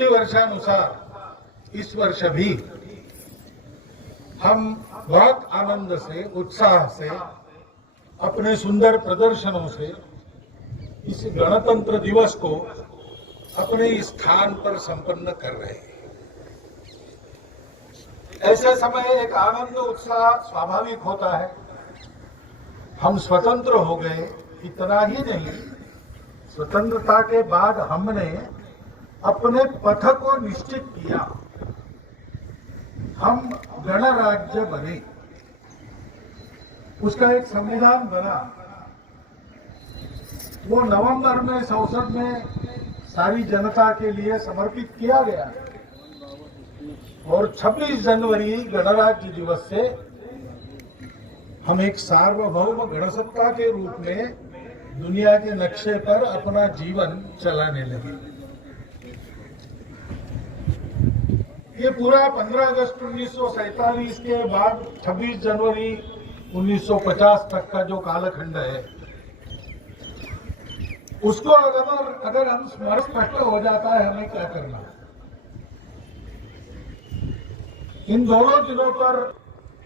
प्रतिवर्षानुसार इस वर्ष भी हम बहुत आनंद से, उत्साह से, अपने सुंदर प्रदर्शनों से इस गणतंत्र दिवस को अपने स्थान पर संपन्न कर रहे हैं। ऐसे समय एक आनंद उत्साह स्वाभाविक होता है। हम स्वतंत्र हो गए, इतना ही नहीं, स्वतंत्रता के बाद हमने अपने पथ को निश्चित किया। हम गणराज्य बने, उसका एक संविधान बना। वो नवंबर में संसद में सारी जनता के लिए समर्पित किया गया और 26 जनवरी गणराज्य दिवस से हम एक सार्वभौम गणसत्ता के रूप में दुनिया के नक्शे पर अपना जीवन चलाने लगे। ये पूरा 15 अगस्त 1947 के बाद 26 जनवरी 1950 तक का जो कालखंड है, उसको अगर हम स्मरण स्पष्ट हो जाता है हमें क्या करना। इन दोनों दिनों पर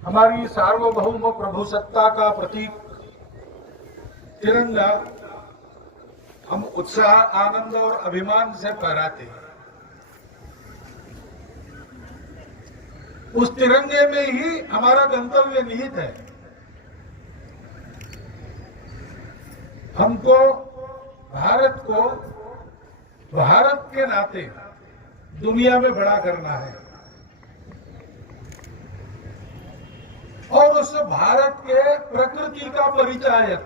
हमारी सार्वभौम प्रभुसत्ता का प्रतीक तिरंगा हम उत्साह, आनंद और अभिमान से फहराते हैं। उस तिरंगे में ही हमारा गंतव्य निहित है। हमको भारत को भारत के नाते दुनिया में बड़ा करना है और उस भारत के प्रकृति का परिचायक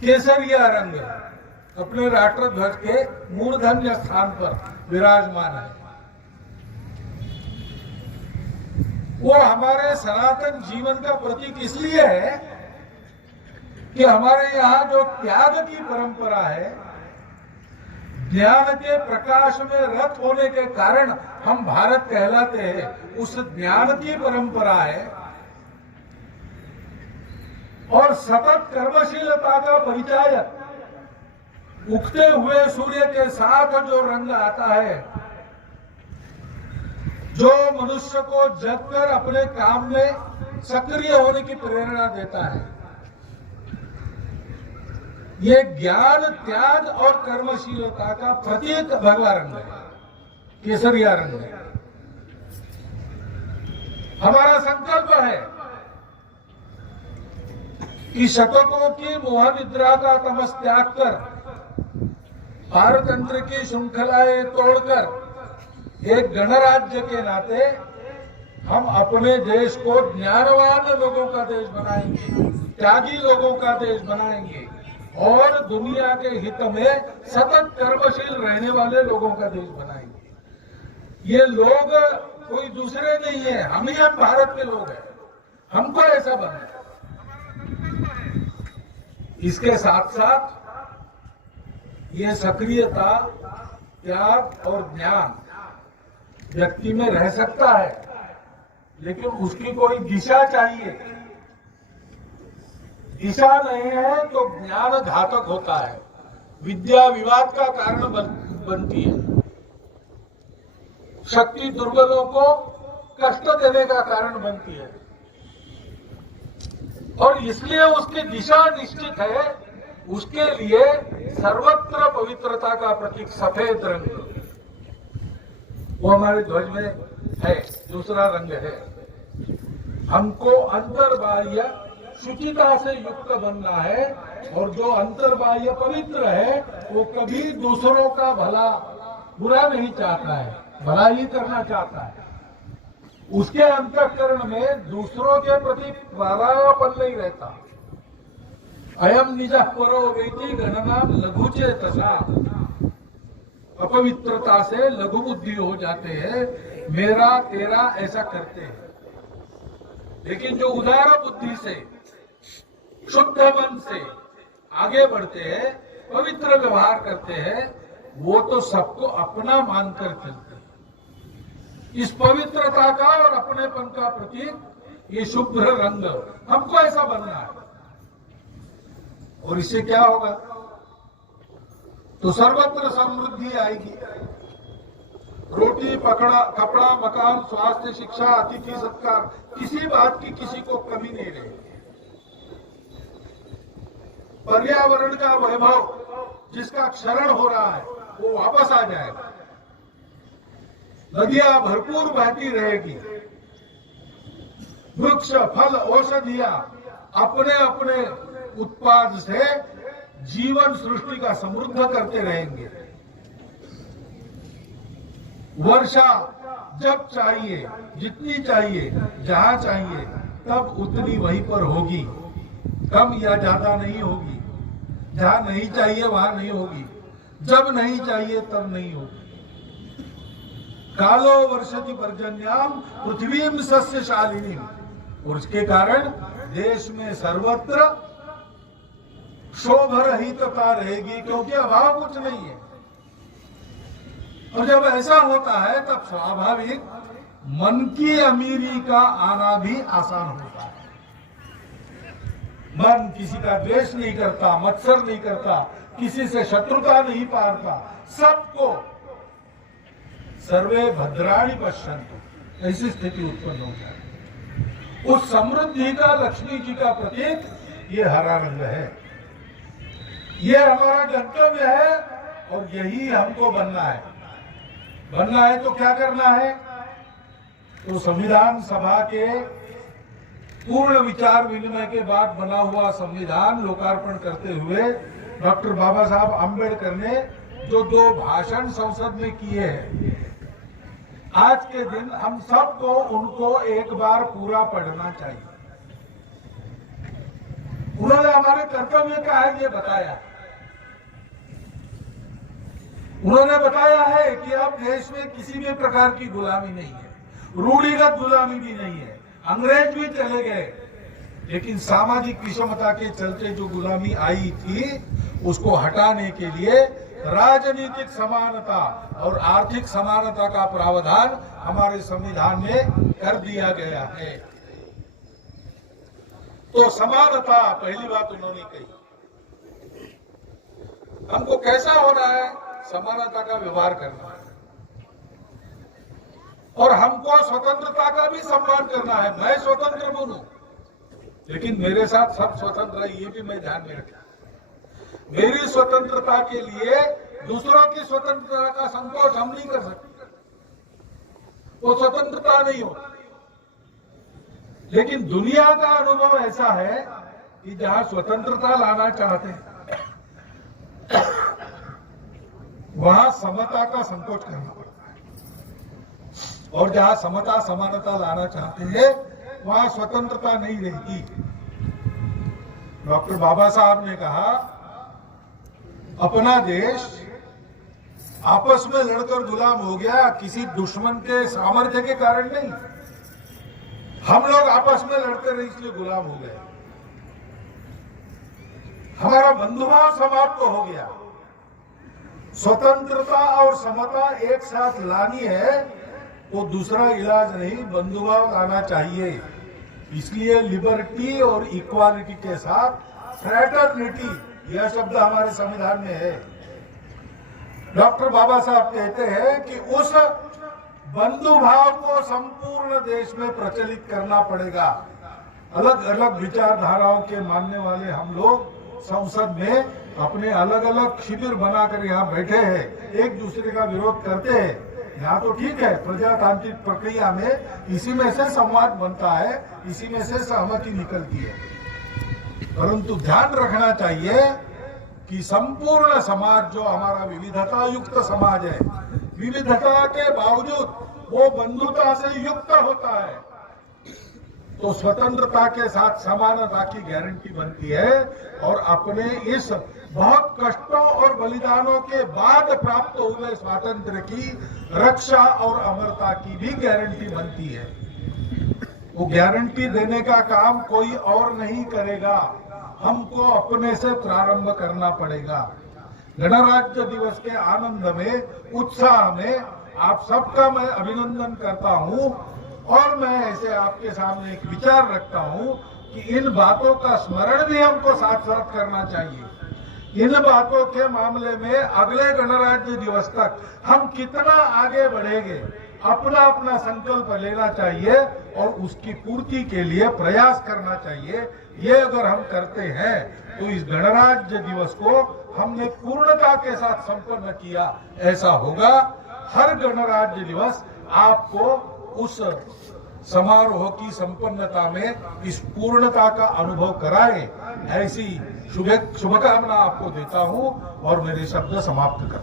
केसरिया रंग अपने राष्ट्रध्वज के मूर्धन्य स्थान पर विराजमान है। वो हमारे सनातन जीवन का प्रतीक इसलिए है कि हमारे यहाँ जो त्याग की परंपरा है, ज्ञान के प्रकाश में रत होने के कारण हम भारत कहलाते हैं, उस ज्ञान की परंपरा है और सतत कर्मशीलता का परिचायक उगते हुए सूर्य के साथ जो रंग आता है, जो मनुष्य को जगकर अपने काम में सक्रिय होने की प्रेरणा देता है, ये ज्ञान, त्याग और कर्मशीलता का प्रतीक भगवा रंग है, केसरिया रंग है। हमारा संकल्प है कि शतकों की मोह निद्रा का तमस त्याग कर, पारतंत्र की श्रृंखलाएं तोड़कर एक गणराज्य के नाते हम अपने देश को ज्ञानवान लोगों का देश बनाएंगे, त्यागी लोगों का देश बनाएंगे और दुनिया के हित में सतत कर्मशील रहने वाले लोगों का देश बनाएंगे। ये लोग कोई दूसरे नहीं है, हम ही हम भारत के लोग हैं, हमको ऐसा बनना है। इसके साथ साथ ये सक्रियता, त्याग और ज्ञान व्यक्ति में रह सकता है, लेकिन उसकी कोई दिशा चाहिए। दिशा नहीं है तो ज्ञान घातक होता है, विद्या विवाद का कारण बनती है, शक्ति दुर्बलों को कष्ट देने का कारण बनती है और इसलिए उसकी दिशा निश्चित है। उसके लिए सर्वत्र पवित्रता का प्रतीक सफेद रंग, वो हमारे ध्वज में है, दूसरा रंग है। हमको अंतर्बाह्य शुचिता से युक्त बनना है और जो अंतर्बाह्य पवित्र है वो कभी दूसरों का भला बुरा नहीं चाहता है, भला ही करना चाहता है। उसके अंतःकरण में दूसरों के प्रति परायापन नहीं रहता। अयम निजः परो वेति गणनाम लघुचे तथा, अपवित्रता से लघु बुद्धि हो जाते हैं, मेरा तेरा ऐसा करते हैं। लेकिन जो उदार बुद्धि से, शुद्ध मन से आगे बढ़ते हैं, पवित्र व्यवहार करते हैं, वो तो सबको अपना मानकर चलते हैं। इस पवित्रता का और अपनेपन का प्रतीक ये शुभ्र रंग, हमको ऐसा बनना है। और इससे क्या होगा? तो सर्वत्र समृद्धि आएगी। रोटी पकड़ा कपड़ा मकान स्वास्थ्य शिक्षा अतिथि सत्कार किसी बात की किसी को कमी नहीं रहेगी। पर्यावरण का वैभव जिसका क्षरण हो रहा है वो वापस आ जाएगा। नदियां भरपूर बहती रहेगी। वृक्ष फल औषधियां अपने अपने उत्पाद से जीवन सृष्टि का समृद्ध करते रहेंगे। वर्षा जब चाहिए जितनी चाहिए जहां चाहिए तब उतनी वहीं पर होगी, कम या ज्यादा नहीं होगी। जहां नहीं चाहिए वहां नहीं होगी, जब नहीं चाहिए तब नहीं होगी। कालो वर्षति पर्जन्याम पृथ्वीम सस्यशालिनी। और उसके कारण देश में सर्वत्र शोभरहितता रहेगी, क्योंकि अभाव कुछ नहीं है। और जब ऐसा होता है तब स्वाभाविक मन की अमीरी का आना भी आसान होता है। मन किसी का द्वेष नहीं करता, मत्सर नहीं करता, किसी से शत्रुता नहीं पालता, सबको सर्वे भद्राणि पश्यन्तु ऐसी स्थिति उत्पन्न हो जाए। उस समृद्धि का लक्ष्मी जी का प्रतीक ये हरा रंग है। ये हमारा गंतव्य है और यही हमको बनना है। बनना है तो क्या करना है? तो संविधान सभा के पूर्ण विचार विनिमय के बाद बना हुआ संविधान लोकार्पण करते हुए डॉक्टर बाबा साहब आम्बेडकर ने जो 2 भाषण संसद में किए हैं, आज के दिन हम सबको उनको एक बार पूरा पढ़ना चाहिए। उन्होंने हमारे कर्तव्य क्या है ये बताया। उन्होंने बताया है कि अब देश में किसी भी प्रकार की गुलामी नहीं है, रूढ़िगत गुलामी भी नहीं है। अंग्रेज भी चले गए, लेकिन सामाजिक विषमता के चलते जो गुलामी आई थी उसको हटाने के लिए राजनीतिक समानता और आर्थिक समानता का प्रावधान हमारे संविधान में कर दिया गया है। तो समानता पहली बात उन्होंने कही। हमको कैसा होना है? समानता का व्यवहार करना है और हमको स्वतंत्रता का भी सम्मान करना है। मैं स्वतंत्र बनूं, लेकिन मेरे साथ सब स्वतंत्र है, ये भी मैं ध्यान में रखा। मेरी स्वतंत्रता के लिए दूसरों की स्वतंत्रता का संकोच हम नहीं कर सकते, वो स्वतंत्रता नहीं हो। लेकिन दुनिया का अनुभव ऐसा है कि जहां स्वतंत्रता लाना चाहते हैं वहां समता का संकोच करना पड़ता है, और जहां समता समानता लाना चाहते हैं वहां स्वतंत्रता नहीं रहेगी। डॉक्टर बाबा साहब ने कहा, अपना देश आपस में लड़कर गुलाम हो गया, किसी दुश्मन के सामर्थ्य के कारण नहीं। हम लोग आपस में लड़ते रहे इसलिए गुलाम हो गए। हमारा बंधुभाव समाप्त हो गया। स्वतंत्रता और समता एक साथ लानी है तो दूसरा इलाज नहीं, बंधुभाव लाना चाहिए। इसलिए लिबर्टी और इक्वालिटी के साथ फ्रैटर्निटी, यह शब्द हमारे संविधान में है। डॉक्टर बाबा साहब कहते हैं कि उस बंधुभाव को संपूर्ण देश में प्रचलित करना पड़ेगा। अलग अलग विचारधाराओं के मानने वाले हम लोग संसद में अपने अलग अलग शिविर बनाकर यहाँ बैठे हैं, एक दूसरे का विरोध करते हैं। यहाँ तो ठीक है, प्रजातांत्रिक प्रक्रिया में इसी में से संवाद बनता है, इसी में से सहमति निकलती है। परंतु ध्यान रखना चाहिए कि संपूर्ण समाज जो हमारा विविधता युक्त समाज है, विविधता के बावजूद वो बंधुता से युक्त होता है, तो स्वतंत्रता के साथ समानता की गारंटी बनती है और अपने इस बहुत कष्टों और बलिदानों के बाद प्राप्त हुए स्वातंत्र्य की रक्षा और अमरता की भी गारंटी बनती है। वो गारंटी देने का काम कोई और नहीं करेगा, हमको अपने से प्रारंभ करना पड़ेगा। गणराज्य दिवस के आनंद में, उत्साह में आप सबका मैं अभिनंदन करता हूं और मैं ऐसे आपके सामने एक विचार रखता हूं कि इन बातों का स्मरण भी हमको साथ साथ करना चाहिए। इन बातों के मामले में अगले गणराज्य दिवस तक हम कितना आगे बढ़ेंगे, अपना अपना संकल्प लेना चाहिए और उसकी पूर्ति के लिए प्रयास करना चाहिए। ये अगर हम करते हैं तो इस गणराज्य दिवस को हमने पूर्णता के साथ संपन्न किया ऐसा होगा। हर गणराज्य दिवस आपको उस समारोह की संपन्नता में इस पूर्णता का अनुभव कराए, ऐसी शुभकामना आपको देता हूं और मेरे शब्द समाप्त करता हूं।